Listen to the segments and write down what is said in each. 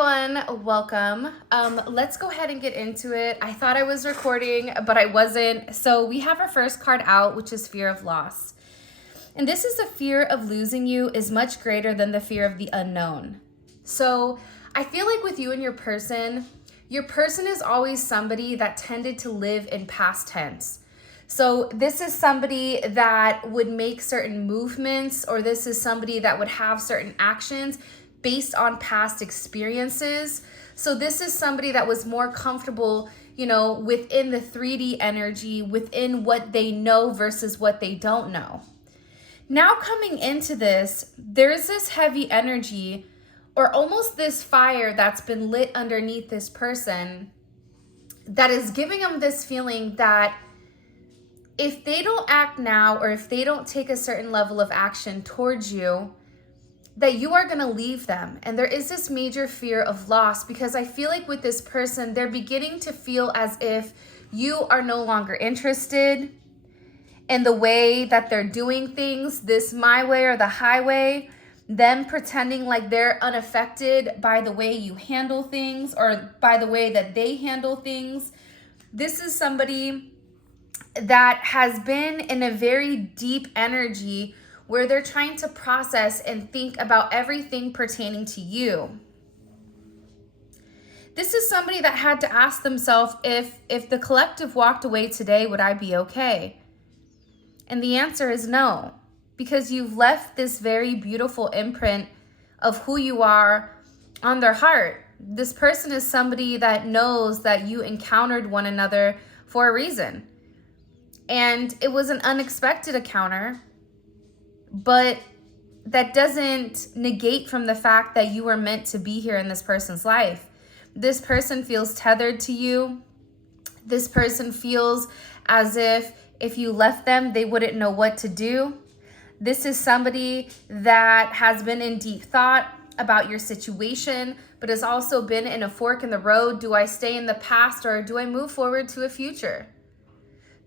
everyone, welcome. Let's go ahead and get into it. I thought I was recording, but I wasn't. So we have our first card out, which is fear of loss. And this is the fear of losing you is much greater than the fear of the unknown. So I feel like with you and your person is always somebody that tended to live in past tense. So this is somebody that would make certain movements, or this is somebody that would have certain actions based on past experiences. So this is somebody that was more comfortable, within the 3D energy, within what they know versus what they don't know. Now coming into this, there's this heavy energy or almost this fire that's been lit underneath this person that is giving them this feeling that if they don't act now, or if they don't take a certain level of action towards you, that you are going to leave them. And there is this major fear of loss, because I feel like with this person, they're beginning to feel as if you are no longer interested in the way that they're doing things, this my way or the highway, them pretending like they're unaffected by the way you handle things or by the way that they handle things. This is somebody that has been in a very deep energy where they're trying to process and think about everything pertaining to you. This is somebody that had to ask themselves, if the collective walked away today, would I be okay? And the answer is no, because you've left this very beautiful imprint of who you are on their heart. This person is somebody that knows that you encountered one another for a reason. And it was an unexpected encounter, but that doesn't negate from the fact that you were meant to be here in this person's life. This person feels tethered to you. This person feels as if you left them, they wouldn't know what to do. This is somebody that has been in deep thought about your situation, but has also been in a fork in the road. Do I stay in the past, or do I move forward to a future?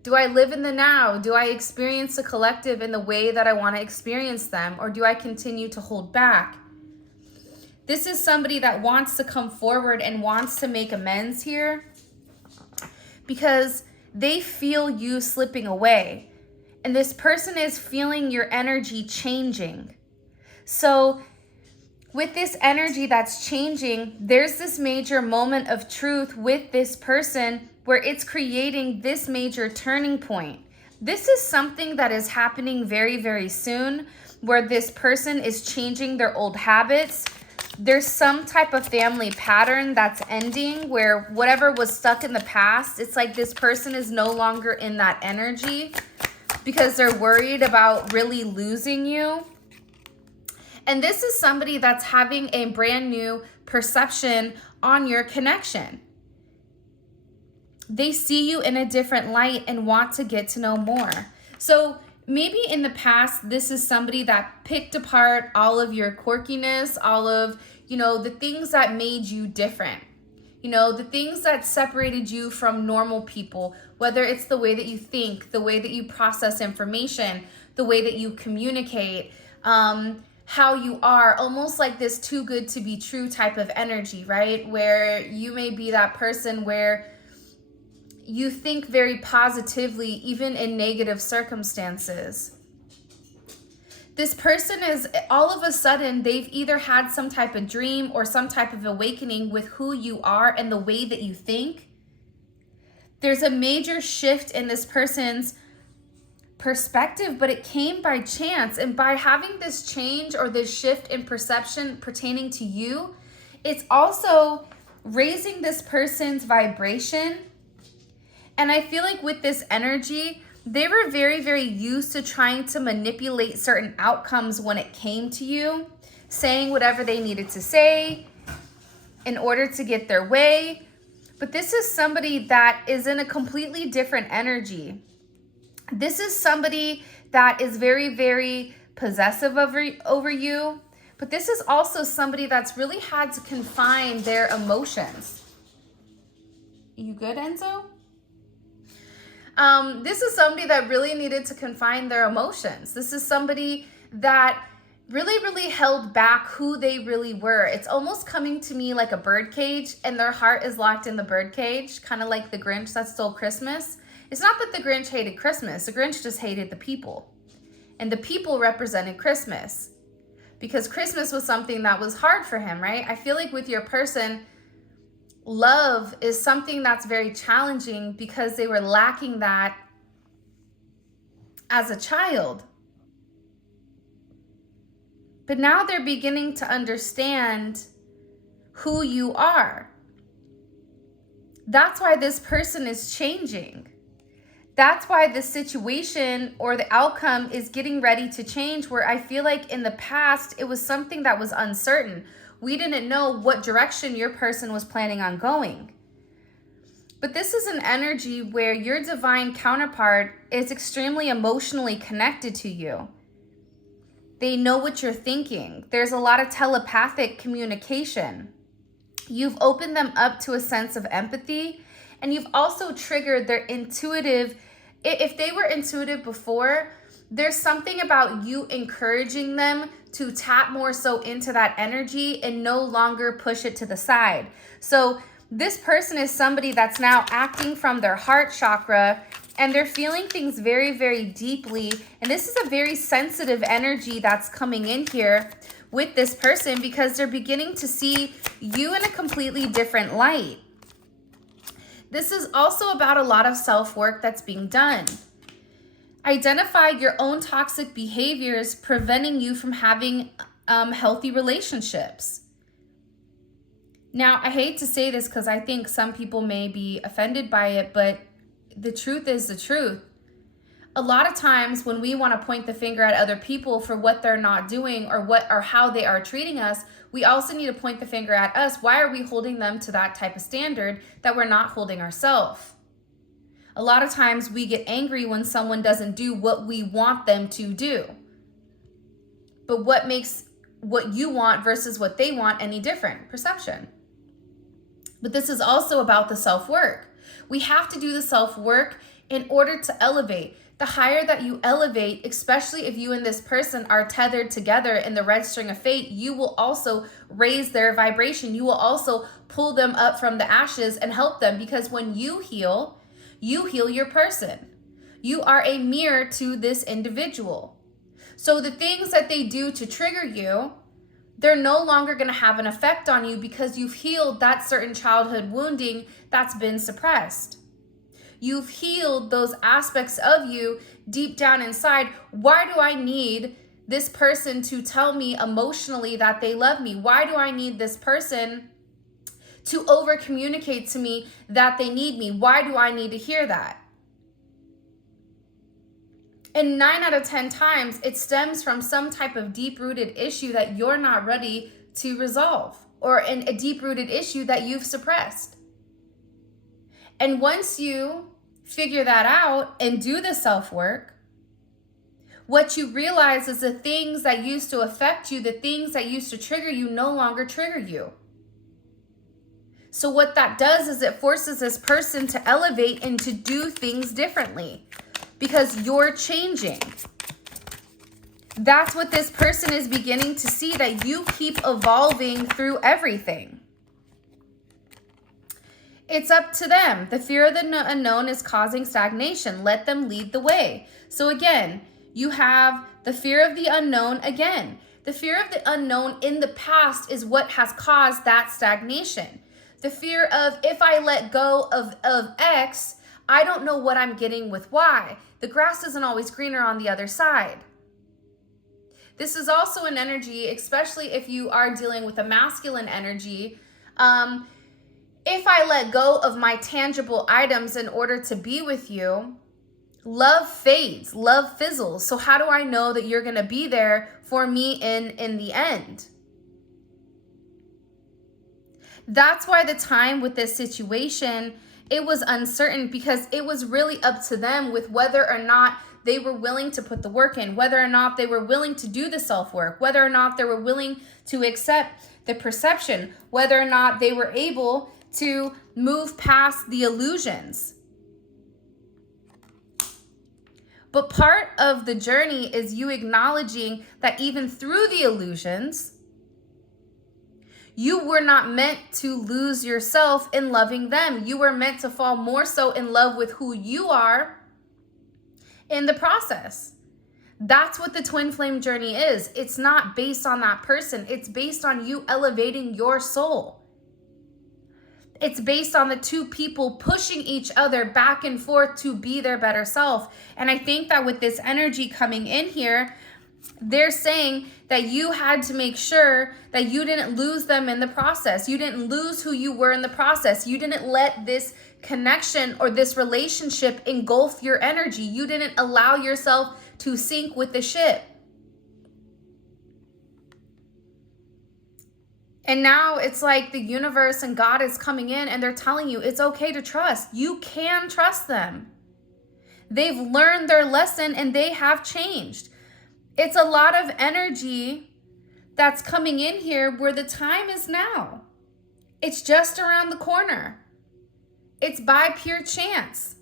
Do I live in the now? Do I experience the collective in the way that I want to experience them? Or do I continue to hold back? This is somebody that wants to come forward and wants to make amends here, because they feel you slipping away. And this person is feeling your energy changing. So with this energy that's changing, there's this major moment of truth with this person where it's creating this major turning point. This is something that is happening very, very soon, where this person is changing their old habits. There's some type of family pattern that's ending, where whatever was stuck in the past, it's like this person is no longer in that energy because they're worried about really losing you. And this is somebody that's having a brand new perception on your connection. They see you in a different light and want to get to know more. So maybe in the past, this is somebody that picked apart all of your quirkiness, all of, the things that made you different. The things that separated you from normal people, whether it's the way that you think, the way that you process information, the way that you communicate, how you are, almost like this too good to be true type of energy, right? Where you may be that person where you think very positively, even in negative circumstances. This person is, all of a sudden, they've either had some type of dream or some type of awakening with who you are and the way that you think. There's a major shift in this person's perspective, but it came by chance. And by having this change or this shift in perception pertaining to you, it's also raising this person's vibration. And I feel like with this energy, they were very, very used to trying to manipulate certain outcomes when it came to you, saying whatever they needed to say in order to get their way. But this is somebody that is in a completely different energy. This is somebody that is very, very possessive over you. But this is also somebody that's really had to confine their emotions. You good, Enzo? This is somebody that really needed to confine their emotions. This is somebody that really held back who they really were. It's almost coming to me like a bird cage, and their heart is locked in the bird cage, kind of like the Grinch that stole Christmas. It's not that the Grinch hated Christmas. The Grinch just hated the people. And the people represented Christmas, because Christmas was something that was hard for him, right? I feel like with your person, love is something that's very challenging because they were lacking that as a child. But now they're beginning to understand who you are. That's why this person is changing. That's why the situation or the outcome is getting ready to change, where I feel like in the past, it was something that was uncertain. We didn't know what direction your person was planning on going. But this is an energy where your divine counterpart is extremely emotionally connected to you. They know what you're thinking. There's a lot of telepathic communication. You've opened them up to a sense of empathy, and you've also triggered their intuitive. If they were intuitive before, there's something about you encouraging them to tap more so into that energy and no longer push it to the side. So this person is somebody that's now acting from their heart chakra, and they're feeling things very deeply. And this is a very sensitive energy that's coming in here with this person, because they're beginning to see you in a completely different light. This is also about a lot of self-work that's being done. Identify your own toxic behaviors preventing you from having healthy relationships. Now, I hate to say this because I think some people may be offended by it, but the truth is the truth. A lot of times when we want to point the finger at other people for what they're not doing or how they are treating us, we also need to point the finger at us. Why are we holding them to that type of standard that we're not holding ourselves? A lot of times we get angry when someone doesn't do what we want them to do. But what makes what you want versus what they want any different? Perception. But this is also about the self-work. We have to do the self-work in order to elevate. The higher that you elevate, especially if you and this person are tethered together in the red string of fate, you will also raise their vibration. You will also pull them up from the ashes and help them, because when you heal your person. You are a mirror to this individual. So the things that they do to trigger you, they're no longer going to have an effect on you because you've healed that certain childhood wounding that's been suppressed. You've healed those aspects of you deep down inside. Why do I need this person to tell me emotionally that they love me? Why do I need this person to over communicate to me that they need me? Why do I need to hear that? And 9 out of 10 times, it stems from some type of deep-rooted issue that you're not ready to resolve, or a deep-rooted issue that you've suppressed. And once you figure that out and do the self-work, what you realize is the things that used to affect you, the things that used to trigger you, no longer trigger you. So what that does is it forces this person to elevate and to do things differently, because you're changing. That's what this person is beginning to see, that you keep evolving through everything. It's up to them. The fear of the unknown is causing stagnation. Let them lead the way. So again, you have the fear of the unknown again. The fear of the unknown in the past is what has caused that stagnation. The fear of, if I let go of X, I don't know what I'm getting with Y. The grass isn't always greener on the other side. This is also an energy, especially if you are dealing with a masculine energy. If I let go of my tangible items in order to be with you, love fades, love fizzles. So how do I know that you're going to be there for me in the end? That's why the time with this situation, it was uncertain, because it was really up to them with whether or not they were willing to put the work in, whether or not they were willing to do the self-work, whether or not they were willing to accept the perception, whether or not they were able to move past the illusions. But part of the journey is you acknowledging that even through the illusions, you were not meant to lose yourself in loving them. You were meant to fall more so in love with who you are in the process. That's what the twin flame journey is. It's not based on that person. It's based on you elevating your soul. It's based on the two people pushing each other back and forth to be their better self. And I think that with this energy coming in here, they're saying that you had to make sure that you didn't lose them in the process. You didn't lose who you were in the process. You didn't let this connection or this relationship engulf your energy. You didn't allow yourself to sink with the ship. And now it's like the universe and God is coming in and they're telling you it's okay to trust. You can trust them. They've learned their lesson and they have changed. It's a lot of energy that's coming in here where the time is now. It's just around the corner. It's by pure chance.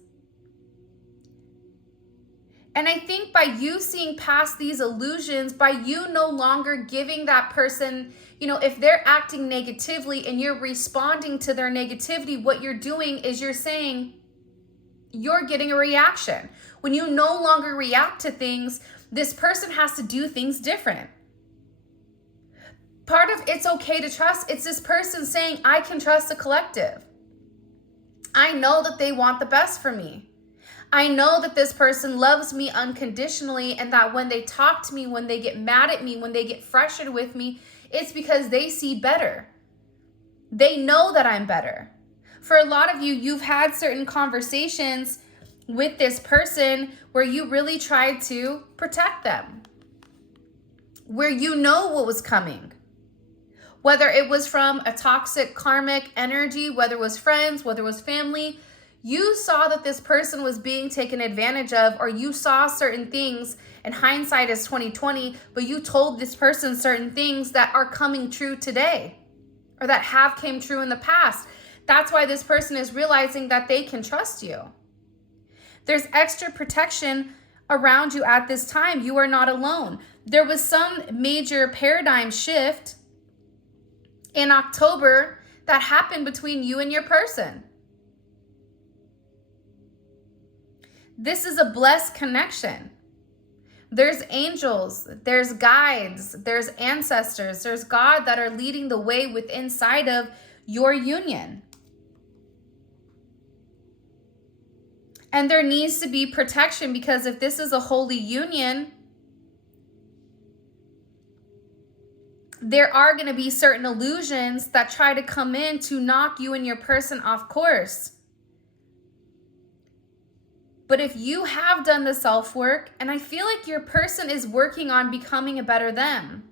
And I think by you seeing past these illusions, by you no longer giving that person, if they're acting negatively and you're responding to their negativity, what you're doing is you're saying you're getting a reaction. When you no longer react to things, this person has to do things different. Part of it's okay to trust, it's this person saying, I can trust the collective. I know that they want the best for me. I know that this person loves me unconditionally and that when they talk to me, when they get mad at me, when they get frustrated with me, it's because they see better. They know that I'm better. For a lot of you, you've had certain conversations with this person where you really tried to protect them, where you know what was coming. Whether it was from a toxic karmic energy, whether it was friends, whether it was family, you saw that this person was being taken advantage of, or you saw certain things, and hindsight is 2020, but you told this person certain things that are coming true today or that have came true in the past. That's why this person is realizing that they can trust you. There's extra protection around you at this time. You are not alone. There was some major paradigm shift in October that happened between you and your person. This is a blessed connection. There's angels, there's guides, there's ancestors, there's God that are leading the way within inside of your union. And there needs to be protection, because if this is a holy union, there are going to be certain illusions that try to come in to knock you and your person off course. But if you have done the self-work, and I feel like your person is working on becoming a better them,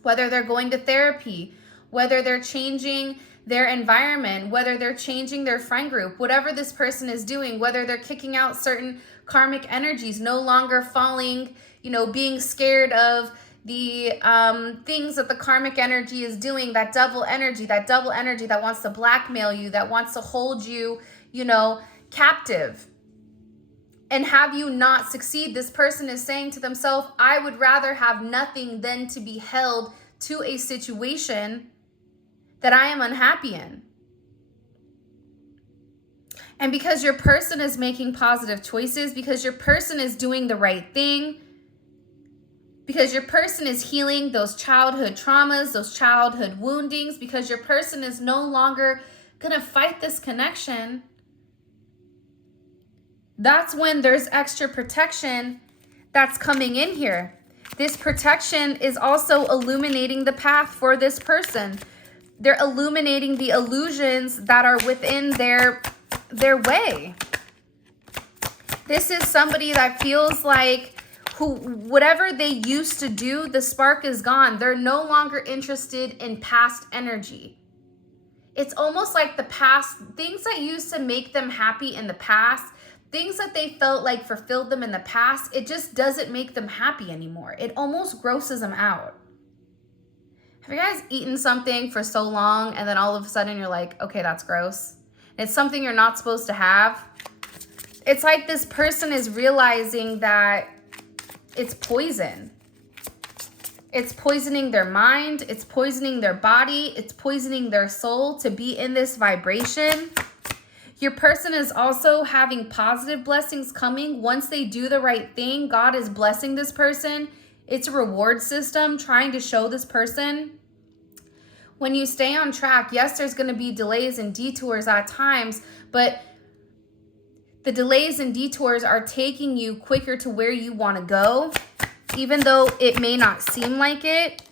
whether they're going to therapy, whether they're changing their environment, whether they're changing their friend group, whatever this person is doing, whether they're kicking out certain karmic energies, no longer falling, being scared of the things that the karmic energy is doing, that double energy that wants to blackmail you, that wants to hold you, captive and have you not succeed. This person is saying to themselves, I would rather have nothing than to be held to a situation that I am unhappy in. And because your person is making positive choices, because your person is doing the right thing, because your person is healing those childhood traumas, those childhood woundings, because your person is no longer going to fight this connection, that's when there's extra protection that's coming in here. This protection is also illuminating the path for this person. They're illuminating the illusions that are within their way. This is somebody that feels like whatever they used to do, the spark is gone. They're no longer interested in past energy. It's almost like the past, things that used to make them happy in the past, things that they felt like fulfilled them in the past, it just doesn't make them happy anymore. It almost grosses them out. Have you guys eaten something for so long and then all of a sudden you're like, okay, that's gross? It's something you're not supposed to have. It's like this person is realizing that it's poison. It's poisoning their mind. It's poisoning their body. It's poisoning their soul to be in this vibration. Your person is also having positive blessings coming. Once they do the right thing, God is blessing this person. It's a reward system trying to show this person. When you stay on track, yes, there's going to be delays and detours at times, but the delays and detours are taking you quicker to where you want to go, even though it may not seem like it.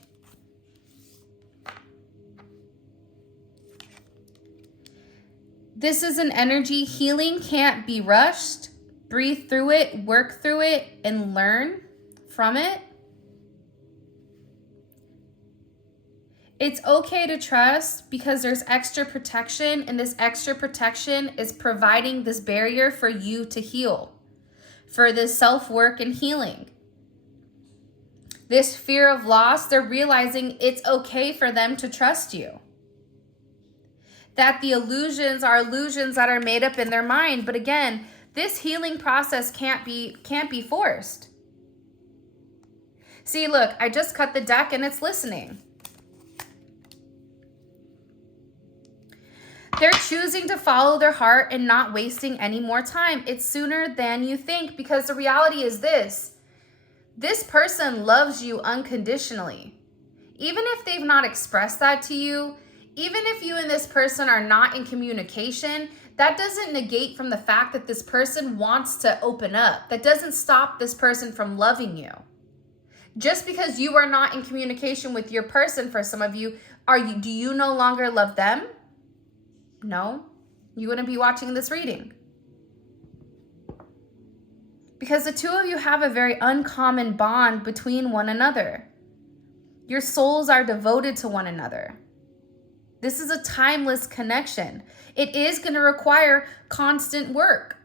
This is an energy. Healing can't be rushed. Breathe through it, work through it, and learn from it. It's okay to trust because there's extra protection, and this extra protection is providing this barrier for you to heal, for this self-work and healing. This fear of loss, they're realizing it's okay for them to trust you. That the illusions are illusions that are made up in their mind. But again, this healing process can't be forced. See, look, I just cut the deck and it's listening. They're choosing to follow their heart and not wasting any more time. It's sooner than you think, because the reality is this. This person loves you unconditionally. Even if they've not expressed that to you, even if you and this person are not in communication, that doesn't negate from the fact that this person wants to open up. That doesn't stop this person from loving you. Just because you are not in communication with your person, for some of you, do you no longer love them? No, you wouldn't be watching this reading. Because the two of you have a very uncommon bond between one another. Your souls are devoted to one another. This is a timeless connection. It is going to require constant work,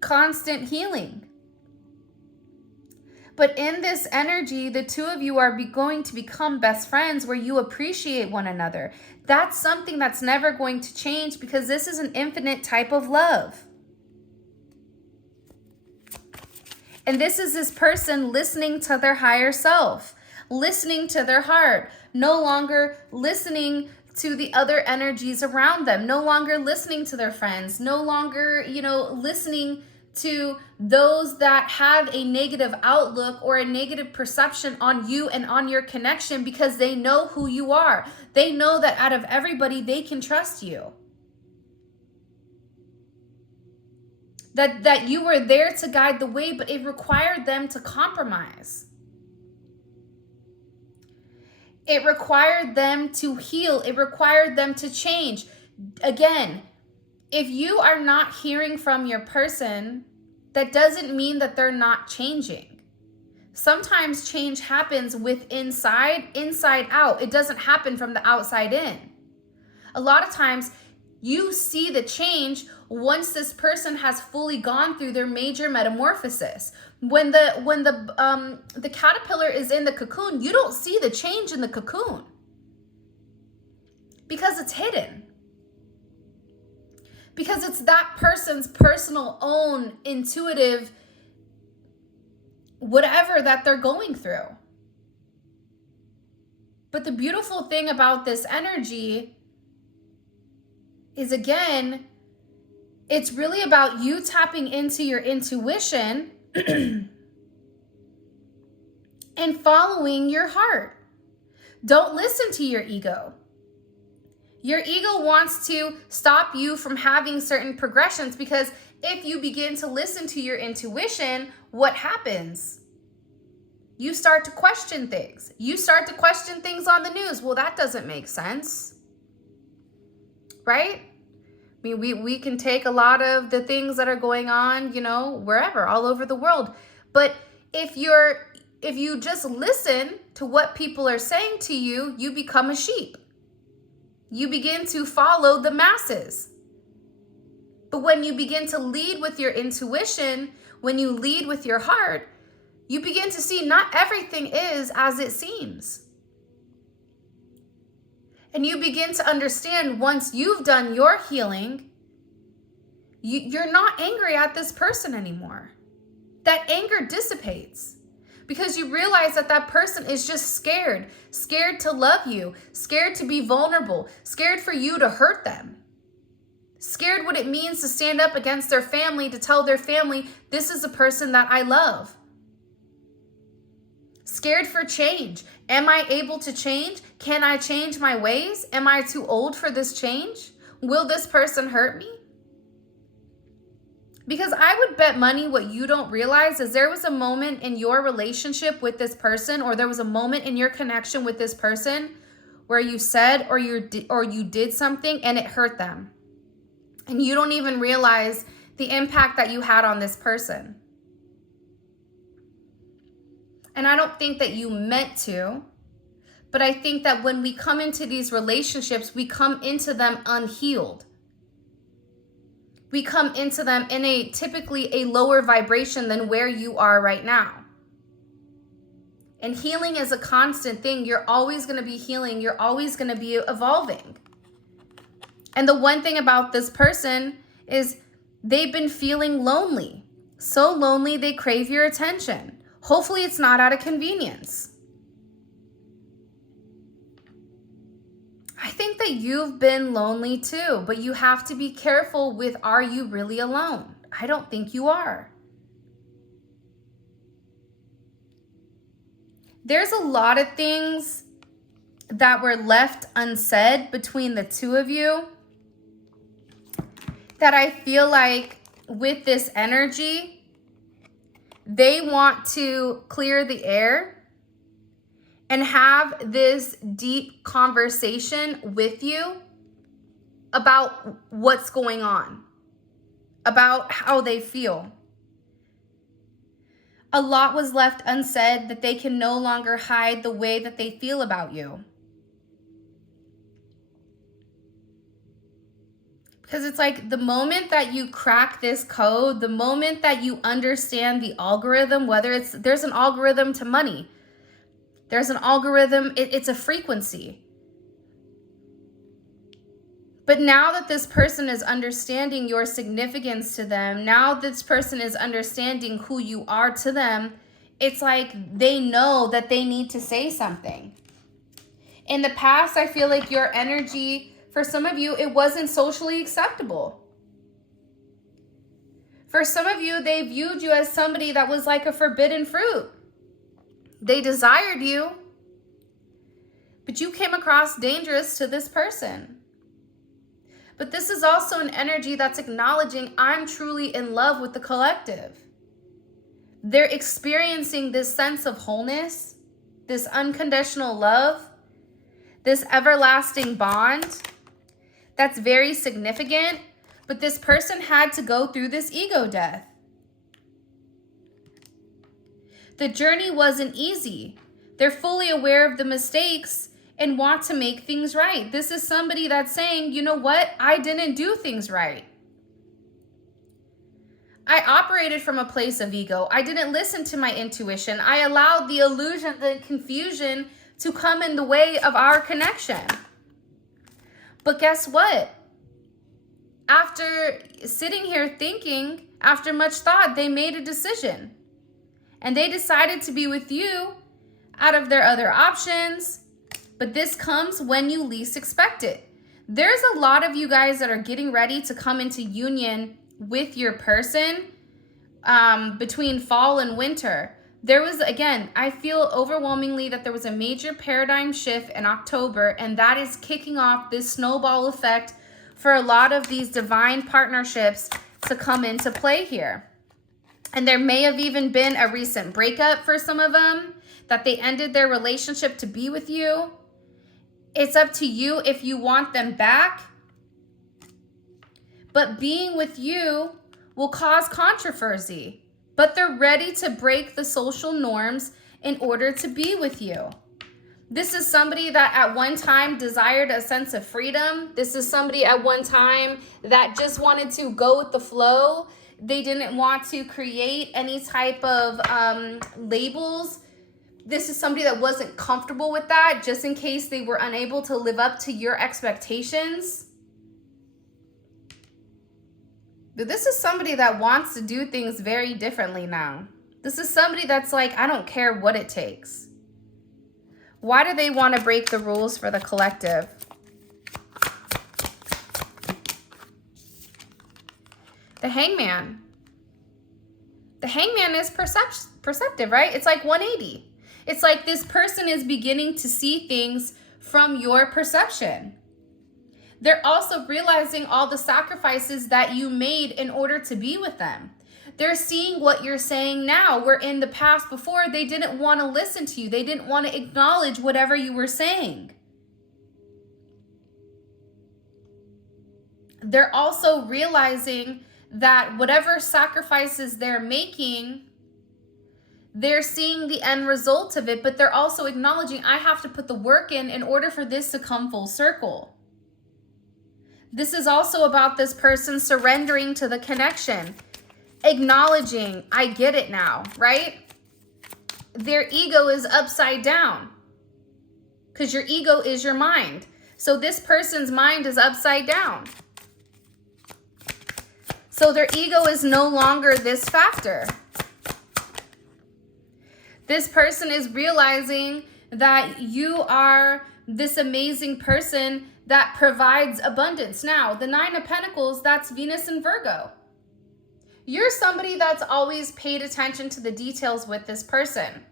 constant healing. But in this energy, the two of you are going to become best friends where you appreciate one another. That's something that's never going to change, because this is an infinite type of love. And this is this person listening to their higher self, listening to their heart, no longer listening to the other energies around them, no longer listening to their friends, no longer, listening to those that have a negative outlook or a negative perception on you and on your connection, because they know who you are. They know that out of everybody, they can trust you. That you were there to guide the way, but it required them to compromise. It required them to heal. It required them to change. Again, if you are not hearing from your person, that doesn't mean that they're not changing. Sometimes change happens inside out. It doesn't happen from the outside in. A lot of times you see the change once this person has fully gone through their major metamorphosis. When the caterpillar is in the cocoon, you don't see the change in the cocoon because it's hidden. Because it's that person's personal own intuitive whatever that they're going through. But the beautiful thing about this energy is, again, it's really about you tapping into your intuition and following your heart. Don't listen to your ego. Your ego wants to stop you from having certain progressions, because if you begin to listen to your intuition, what happens? You start to question things. You start to question things on the news. Well, that doesn't make sense. Right? I mean, we can take a lot of the things that are going on, wherever, all over the world. But if you just listen to what people are saying to you, you become a sheep. You begin to follow the masses. But when you begin to lead with your intuition, when you lead with your heart, you begin to see not everything is as it seems. And you begin to understand, once you've done your healing, You're not angry at this person anymore. That anger dissipates because you realize that that person is just scared to love you, scared to be vulnerable, scared for you to hurt them, scared what it means to stand up against their family, to tell their family, this is the person that I love. Scared for change. Am I able to change? Can I change my ways? Am I too old for this change? Will this person hurt me? Because I would bet money what you don't realize is there was a moment in your relationship with this person, or there was a moment in your connection with this person where you said or you did something and it hurt them. And you don't even realize the impact that you had on this person. And I don't think that you meant to, but I think that when we come into these relationships, we come into them unhealed. We come into them in typically a lower vibration than where you are right now. And healing is a constant thing. You're always going to be healing. You're always going to be evolving. And the one thing about this person is they've been feeling lonely. So lonely they crave your attention. Hopefully it's not out of convenience. I think that you've been lonely too, but you have to be careful with, are you really alone? I don't think you are. There's a lot of things that were left unsaid between the two of you that I feel like with this energy, they want to clear the air and have this deep conversation with you about what's going on, about how they feel. A lot was left unsaid that they can no longer hide the way that they feel about you. Because it's like the moment that you crack this code, the moment that you understand the algorithm, whether there's an algorithm to money, there's an algorithm, it's a frequency. But now that this person is understanding your significance to them, now this person is understanding who you are to them, it's like they know that they need to say something. In the past, I feel like your energy, for some of you, it wasn't socially acceptable. For some of you, they viewed you as somebody that was like a forbidden fruit. They desired you, but you came across dangerous to this person. But this is also an energy that's acknowledging, I'm truly in love with the collective. They're experiencing this sense of wholeness, this unconditional love, this everlasting bond that's very significant, but this person had to go through this ego death. The journey wasn't easy. They're fully aware of the mistakes and want to make things right. This is somebody that's saying, you know what? I didn't do things right. I operated from a place of ego. I didn't listen to my intuition. I allowed the illusion, the confusion to come in the way of our connection. But guess what? After sitting here thinking, after much thought, they made a decision. And they decided to be with you out of their other options. But this comes when you least expect it. There's a lot of you guys that are getting ready to come into union with your person between fall and winter. There was, again, I feel overwhelmingly that there was a major paradigm shift in October, and that is kicking off this snowball effect for a lot of these divine partnerships to come into play here. And there may have even been a recent breakup for some of them, that they ended their relationship to be with you. It's up to you if you want them back. But being with you will cause controversy. But they're ready to break the social norms in order to be with you. This is somebody that at one time desired a sense of freedom. This is somebody at one time that just wanted to go with the flow. They didn't want to create any type of labels. This is somebody that wasn't comfortable with that, just in case they were unable to live up to your expectations. But this is somebody that wants to do things very differently now. This is somebody that's like, I don't care what it takes. Why do they want to break the rules for the collective? The Hangman. The Hangman is perceptive, right? It's like 180. It's like this person is beginning to see things from your perception. They're also realizing all the sacrifices that you made in order to be with them. They're seeing what you're saying now, where in the past before, they didn't want to listen to you. They didn't want to acknowledge whatever you were saying. They're also realizing that whatever sacrifices they're making, they're seeing the end result of it, but they're also acknowledging, I have to put the work in order for this to come full circle. This is also about this person surrendering to the connection, acknowledging, I get it now, right? Their ego is upside down because your ego is your mind. So this person's mind is upside down. So their ego is no longer this factor. This person is realizing that you are this amazing person that provides abundance. Now, the Nine of Pentacles, that's Venus and Virgo. You're somebody that's always paid attention to the details with this person.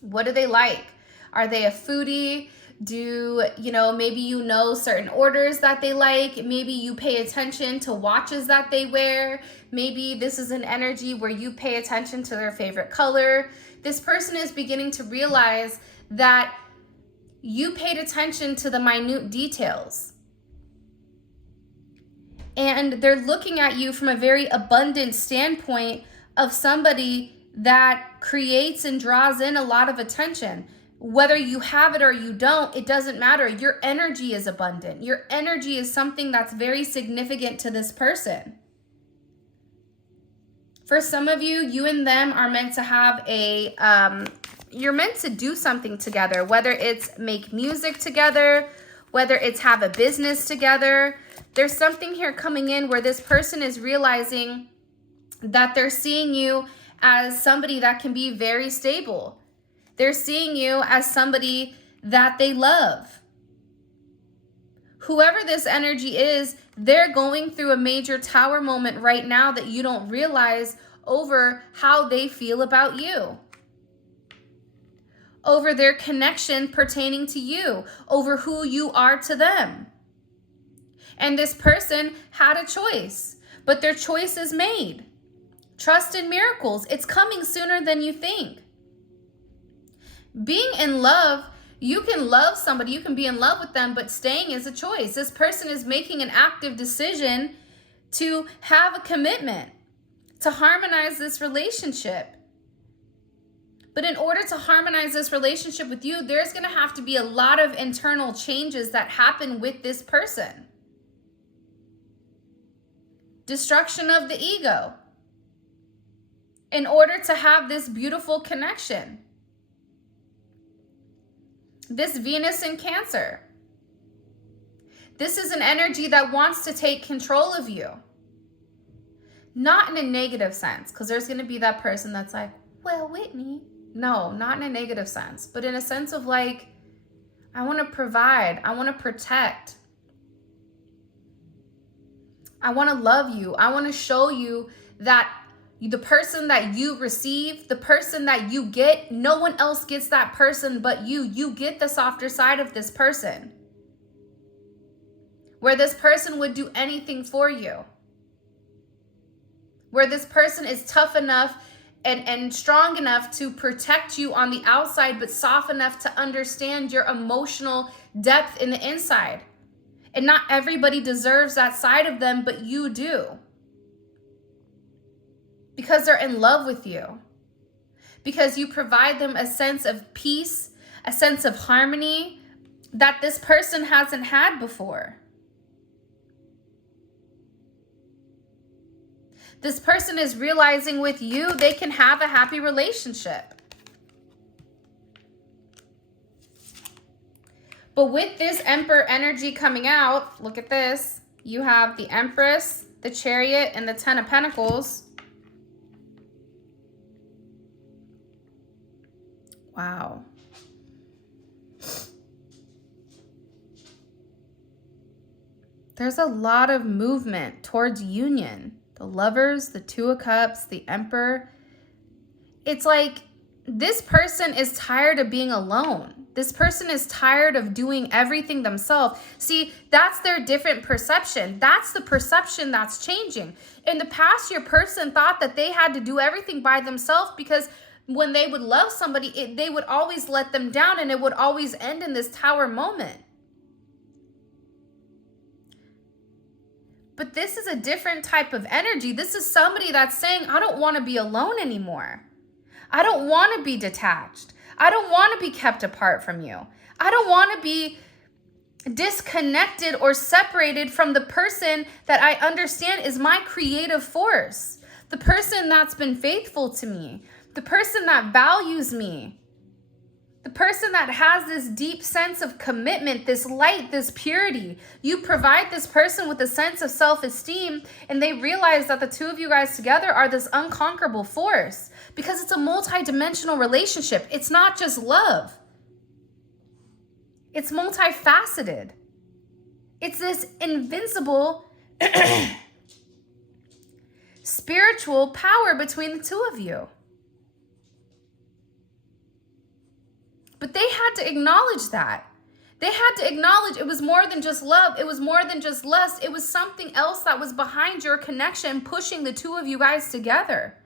What do they like? Are they a foodie? Maybe you know certain orders that they like. Maybe you pay attention to watches that they wear. Maybe this is an energy where you pay attention to their favorite color. This person is beginning to realize that you paid attention to the minute details. And they're looking at you from a very abundant standpoint of somebody that creates and draws in a lot of attention. Whether you have it or you don't, it doesn't matter. Your energy is abundant. Your energy is something that's very significant to this person. For some of you, you and them are meant to have you're meant to do something together, whether it's make music together, whether it's have a business together. There's something here coming in where this person is realizing that they're seeing you as somebody that can be very stable. They're seeing you as somebody that they love. Whoever this energy is, they're going through a major tower moment right now that you don't realize over how they feel about you, over their connection pertaining to you, over who you are to them. And this person had a choice, but their choice is made. Trust in miracles. It's coming sooner than you think. Being in love, you can love somebody, you can be in love with them, but staying is a choice. This person is making an active decision to have a commitment, to harmonize this relationship. But in order to harmonize this relationship with you, there's going to have to be a lot of internal changes that happen with this person. Destruction of the ego in order to have this beautiful connection. This Venus in Cancer. This is an energy that wants to take control of you. Not in a negative sense, because there's going to be that person that's like, well, Whitney. No, not in a negative sense, but in a sense of like, I want to provide, I want to protect. I want to love you. I want to show you that the person that you receive, the person that you get, no one else gets that person but you. You get the softer side of this person, where this person would do anything for you, where this person is tough enough and strong enough to protect you on the outside, but soft enough to understand your emotional depth in the inside. And not everybody deserves that side of them, but you do. Because they're in love with you. Because you provide them a sense of peace, a sense of harmony that this person hasn't had before. This person is realizing with you, they can have a happy relationship. But with this Emperor energy coming out, look at this. You have the Empress, the Chariot and the Ten of Pentacles. Wow. There's a lot of movement towards union. The Lovers, the Two of Cups, the Emperor. It's like this person is tired of being alone. This person is tired of doing everything themselves. See, that's their different perception. That's the perception that's changing. In the past, your person thought that they had to do everything by themselves because when they would love somebody, they would always let them down and it would always end in this tower moment. But this is a different type of energy. This is somebody that's saying, I don't want to be alone anymore. I don't want to be detached. I don't want to be kept apart from you. I don't want to be disconnected or separated from the person that I understand is my creative force. The person that's been faithful to me. The person that values me. The person that has this deep sense of commitment, this light, this purity. You provide this person with a sense of self-esteem and they realize that the two of you guys together are this unconquerable force because it's a multi-dimensional relationship. It's not just love. It's multifaceted. It's this invincible spiritual power between the two of you. But they had to acknowledge that. They had to acknowledge it was more than just love. It was more than just lust. It was something else that was behind your connection, pushing the two of you guys together.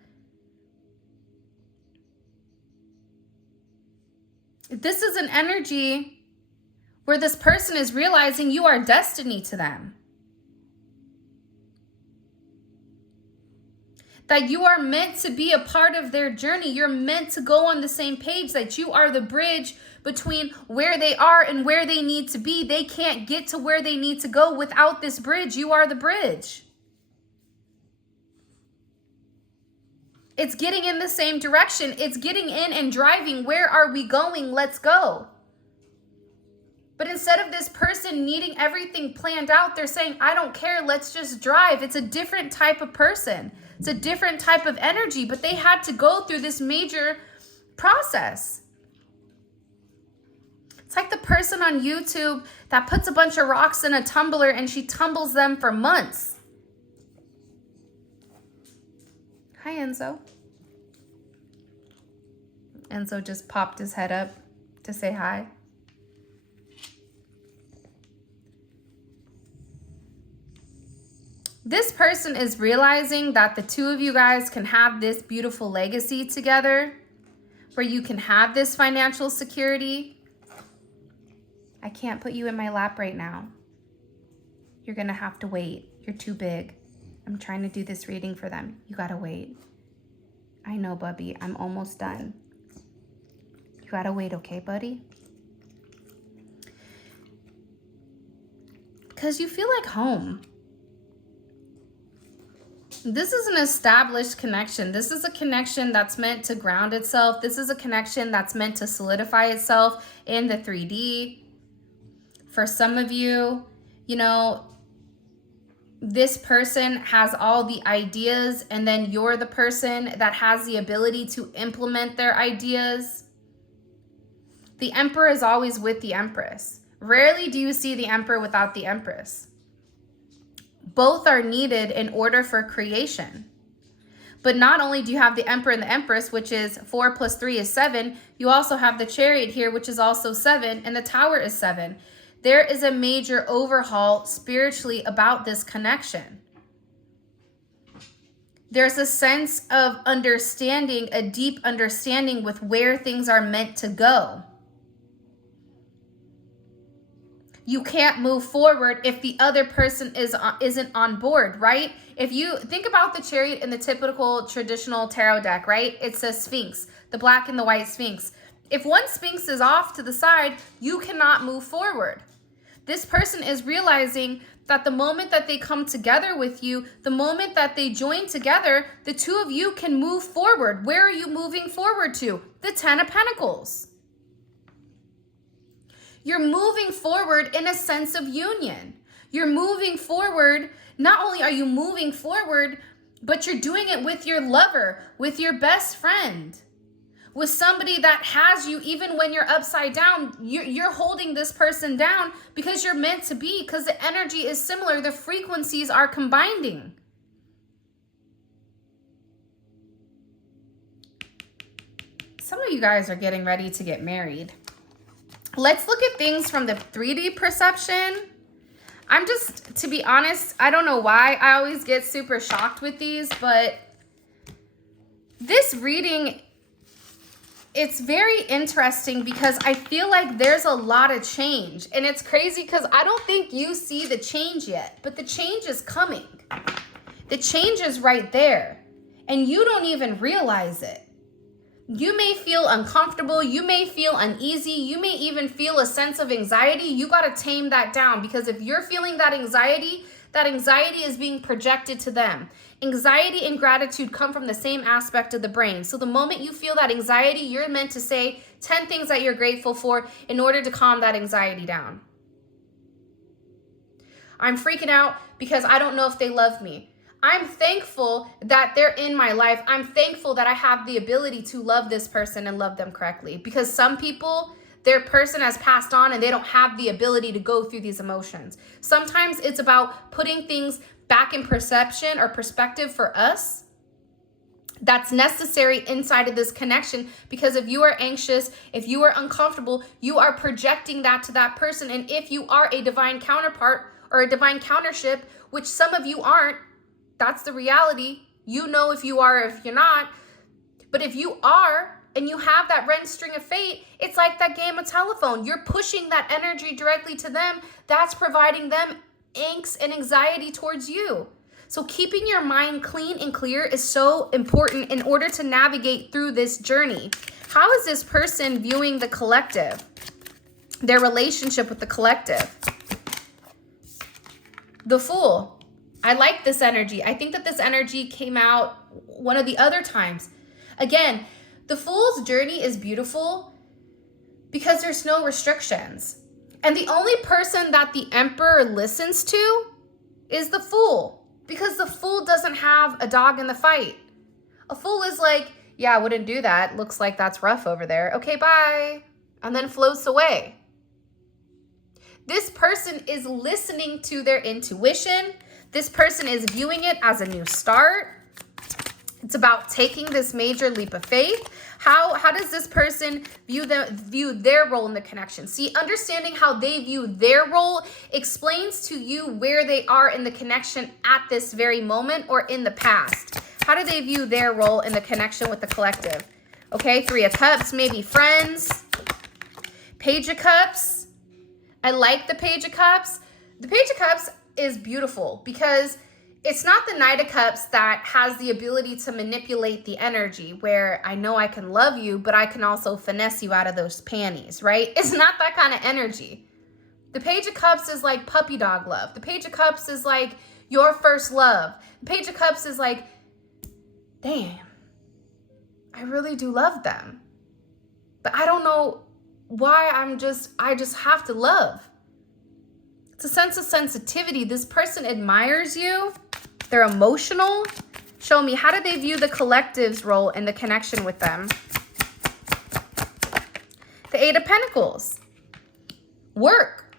This is an energy where this person is realizing you are destiny to them. That you are meant to be a part of their journey. You're meant to go on the same page, that you are the bridge between where they are and where they need to be. They can't get to where they need to go without this bridge. You are the bridge. It's getting in the same direction. It's getting in and driving. Where are we going? Let's go. But instead of this person needing everything planned out, they're saying, I don't care. Let's just drive. It's a different type of person. It's a different type of energy, but they had to go through this major process. It's like the person on YouTube that puts a bunch of rocks in a tumbler and she tumbles them for months. Hi, Enzo. Enzo just popped his head up to say hi. This person is realizing that the two of you guys can have this beautiful legacy together, where you can have this financial security. I can't put you in my lap right now. You're going to have to wait. You're too big. I'm trying to do this reading for them. You got to wait. I know, Bubby. I'm almost done. You got to wait, okay, buddy? Because you feel like home. This is an established connection. This is a connection that's meant to ground itself. This is a connection that's meant to solidify itself in the 3D. For some of you, you know, this person has all the ideas and then you're the person that has the ability to implement their ideas. The Emperor is always with the Empress. Rarely do you see the Emperor without the Empress. Both are needed in order for creation. But not only do you have the Emperor and the Empress, which is 4 plus 3 is 7, you also have the Chariot here, which is also 7, and the Tower is 7. There is a major overhaul spiritually about this connection. There's a sense of understanding, a deep understanding with where things are meant to go. You can't move forward if the other person isn't on board, right? If you think about the Chariot in the typical traditional tarot deck, right? It's a Sphinx, the black and the white Sphinx. If one Sphinx is off to the side, you cannot move forward. This person is realizing that the moment that they come together with you, the moment that they join together, the two of you can move forward. Where are you moving forward to? The Ten of Pentacles. You're moving forward in a sense of union. You're moving forward. Not only are you moving forward, but you're doing it with your lover, with your best friend, with somebody that has you even when you're upside down. You're holding this person down because you're meant to be, because the energy is similar. The frequencies are combining. Some of you guys are getting ready to get married. Let's look at things from the 3D perception. I'm just, to be honest, I don't know why I always get super shocked with these, but this reading, it's very interesting because I feel like there's a lot of change. And it's crazy because I don't think you see the change yet, but the change is coming. The change is right there, and you don't even realize it. You may feel uncomfortable. You may feel uneasy. You may even feel a sense of anxiety. You got to tame that down, because if you're feeling that anxiety is being projected to them. Anxiety and gratitude come from the same aspect of the brain. So the moment you feel that anxiety, you're meant to say 10 things that you're grateful for in order to calm that anxiety down. I'm freaking out because I don't know if they love me. I'm thankful that they're in my life. I'm thankful that I have the ability to love this person and love them correctly. Because some people, their person has passed on and they don't have the ability to go through these emotions. Sometimes it's about putting things back in perception or perspective for us. That's necessary inside of this connection, because if you are anxious, if you are uncomfortable, you are projecting that to that person. And if you are a divine counterpart or a divine countership, which some of you aren't, that's the reality. You know if you are or if you're not. But if you are and you have that red string of fate, it's like that game of telephone. You're pushing that energy directly to them. That's providing them angst and anxiety towards you. So keeping your mind clean and clear is so important in order to navigate through this journey. How is this person viewing the collective? Their relationship with the collective? The Fool. I like this energy. I think that this energy came out one of the other times. Again, the Fool's journey is beautiful because there's no restrictions. And the only person that the Emperor listens to is the Fool, because the Fool doesn't have a dog in the fight. A Fool is like, yeah, I wouldn't do that. Looks like that's rough over there. Okay, bye. And then floats away. This person is listening to their intuition. This person is viewing it as a new start. It's about taking this major leap of faith. How does this person view their role in the connection? See, understanding how they view their role explains to you where they are in the connection at this very moment or in the past. How do they view their role in the connection with the collective? Okay, 3 of Cups, maybe friends. Page of Cups. I like the Page of Cups. The Page of Cups is beautiful because it's not the Knight of Cups that has the ability to manipulate the energy, where I know I can love you, but I can also finesse you out of those panties, right? It's not that kind of energy. The Page of Cups is like puppy dog love. The Page of Cups is like your first love. The Page of Cups is like, damn, I really do love them, but I don't know why I just have to love. It's a sense of sensitivity. This person admires you. They're emotional. Show me, how do they view the collective's role in the connection with them? The 8 of Pentacles. Work.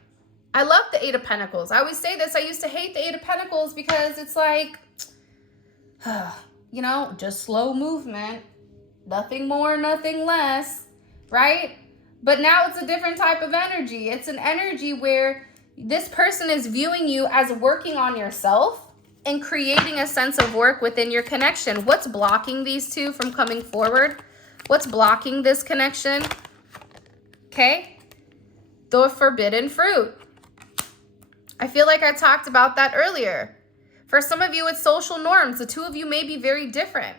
I love the 8 of Pentacles. I always say this. I used to hate the 8 of Pentacles because it's like, you know, just slow movement. Nothing more, nothing less, right? But now it's a different type of energy. It's an energy where this person is viewing you as working on yourself and creating a sense of work within your connection. What's blocking these two from coming forward? What's blocking this connection? Okay, the forbidden fruit. I feel like I talked about that earlier. For some of you, it's social norms. The two of you may be very different.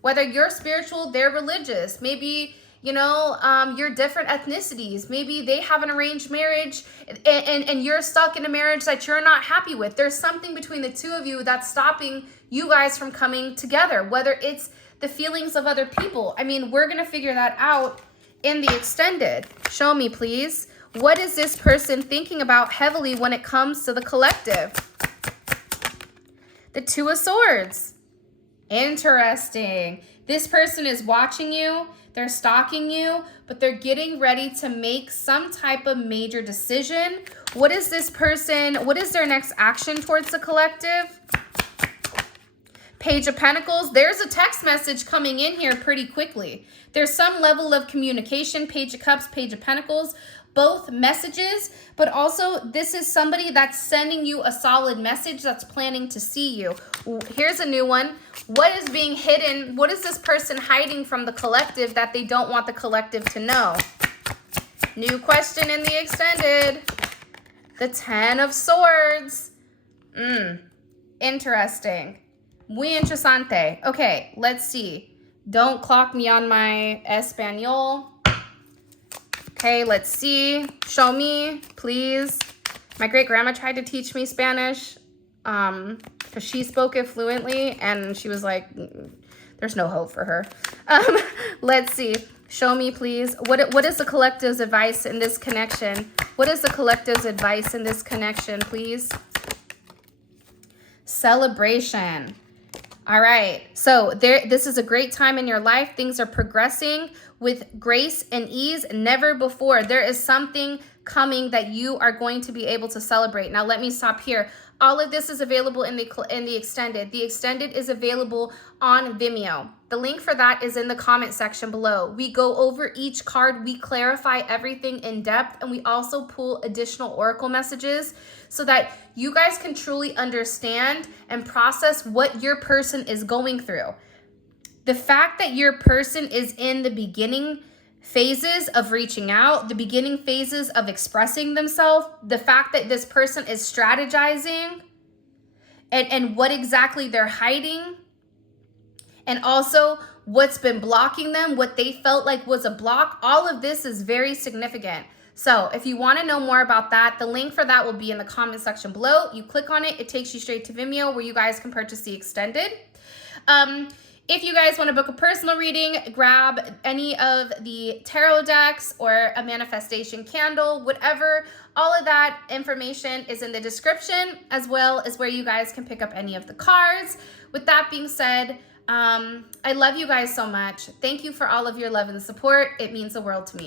Whether you're spiritual, they're religious. Maybe, you know, you're different ethnicities. Maybe they have an arranged marriage and you're stuck in a marriage that you're not happy with. There's something between the two of you that's stopping you guys from coming together, whether it's the feelings of other people. I mean, we're going to figure that out in the extended. Show me, please. What is this person thinking about heavily when it comes to the collective? The Two of Swords. Interesting. This person is watching you, they're stalking you, but they're getting ready to make some type of major decision. What is this person, what is their next action towards the collective? Page of Pentacles. There's a text message coming in here pretty quickly. There's some level of communication. Page of Cups, Page of Pentacles. Both messages, but also this is somebody that's sending you a solid message, that's planning to see you. Here's a new one. What is being hidden? What is this person hiding from the collective that they don't want the collective to know? New question in the extended. The Ten of Swords. Interesting. Muy interesante. Okay, let's see. Don't clock me on my Espanol. Okay, let's see. Show me, please. My great-grandma tried to teach me Spanish because she spoke it fluently, and she was like, there's no hope for her. Let's see. Show me, please. What is the collective's advice in this connection? What is the collective's advice in this connection, please? Celebration. All right, so this is a great time in your life. Things are progressing with grace and ease. Never before. There is something coming that you are going to be able to celebrate. Now, let me stop here. All of this is available in the extended. The extended is available on Vimeo. The link for that is in the comment section below. We go over each card, we clarify everything in depth, and we also pull additional oracle messages so that you guys can truly understand and process what your person is going through. The fact that your person is in the beginning phases of reaching out, the beginning phases of expressing themselves, the fact that this person is strategizing and what exactly they're hiding, and also what's been blocking them, what they felt like was a block, all of this is very significant. So if you want to know more about that, the link for that will be in the comment section below. You click on it, it takes you straight to Vimeo where you guys can purchase the extended. If you guys want to book a personal reading, grab any of the tarot decks or a manifestation candle, whatever. All of that information is in the description, as well as where you guys can pick up any of the cards. With that being said, I love you guys so much. Thank you for all of your love and support. It means the world to me.